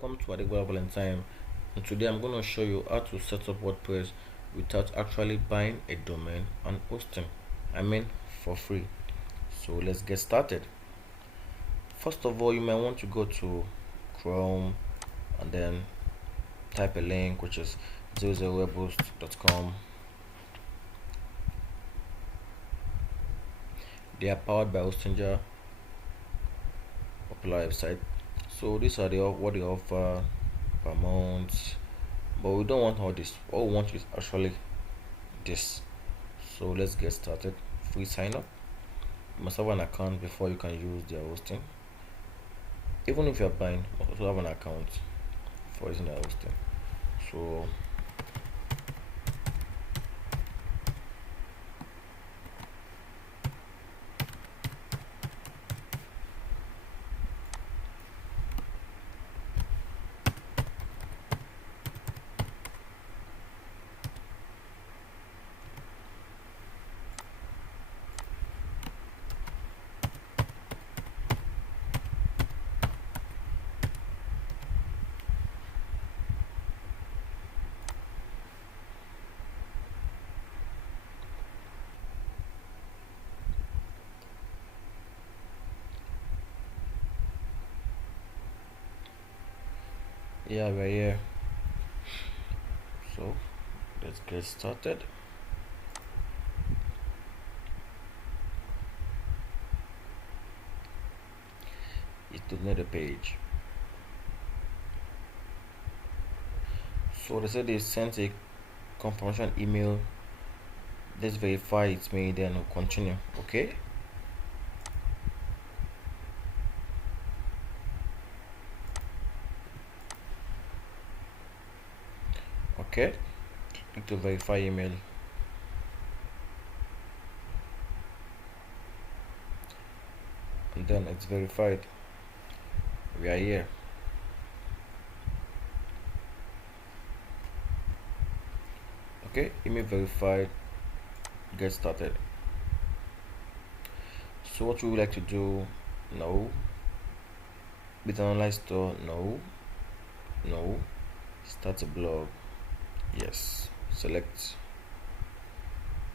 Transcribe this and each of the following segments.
welcome to Adegola Valentine, and today I'm going to show you how to set up WordPress without actually buying a domain and hosting. I mean for free. So let's get started. First of all, you might want to go to Chrome and then type a link which is 00webhost.com. They are powered by Hostinger, popular website. So these are what they offer per month, but we don't want all this. All we want is actually this. So let's get started. Free sign up. You must have an account before you can use their hosting. Even if you're buying, you must also have an account for using their hosting. So yeah, we're here. So let's get started. It took me the page. So they said they sent a confirmation email. Let's verify it's me, then we'll continue. Okay. Okay. Click to verify email. And then it's verified. We are here. Okay, email verified. Get started. So what we would like to do? No. With an online store? No. No. Start a blog? Yes. Select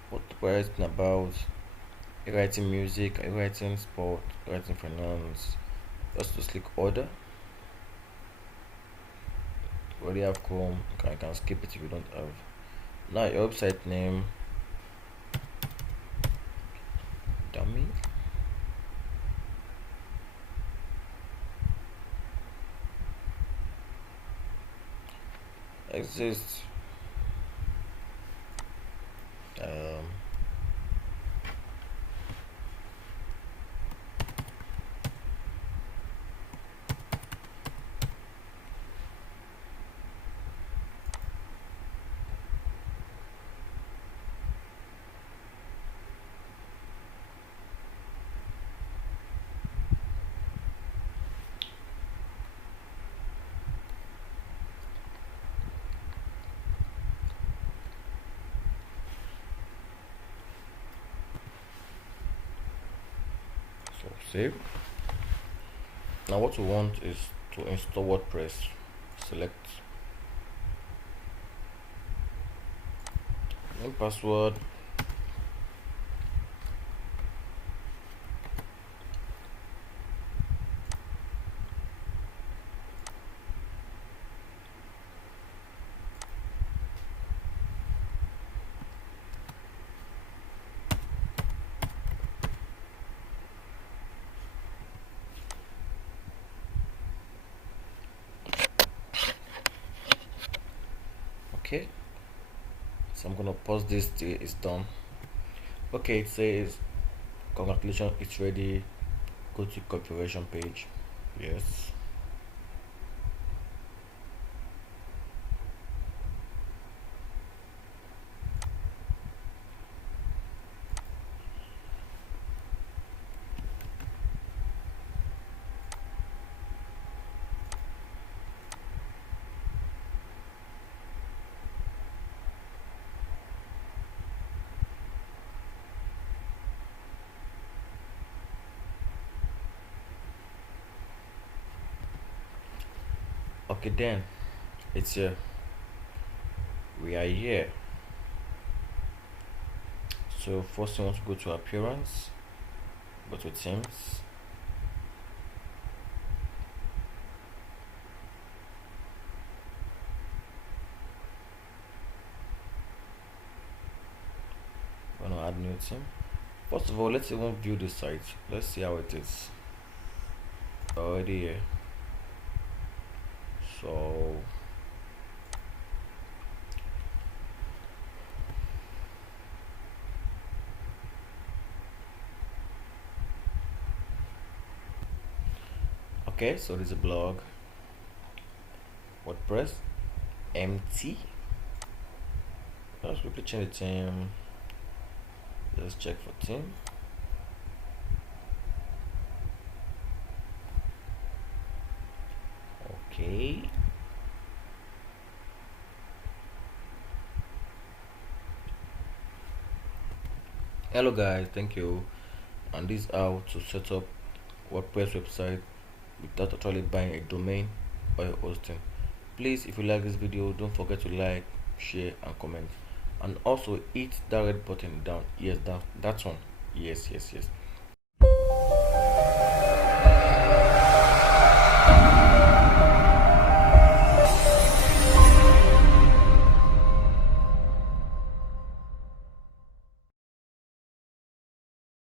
what we're writing about. Are you writing music? Are you writing sport? Are you writing finance? Just click order. We already have Chrome. You can skip it if you don't have. Now your website name. Dummy. Exist. So save. Now what we want is to install WordPress. Select name, password. Okay, so I'm gonna pause this till it's done. Okay, it says congratulations, it's ready. Go to configuration page. Yes. Okay, then it's here. We are here. So first, you want to go to appearance, go to themes. We're gonna add new theme. First of all, let's even view the site. Let's see how it is. Already here. So okay, so there's a blog, WordPress, empty. Let's quickly change the theme. Let's check for theme. Okay. Hello guys, thank you. And this is how to set up WordPress website without actually buying a domain or a hosting. Please, if you like this video, don't forget to like, share and comment, and also hit that red button down. Yes, that one. Yes.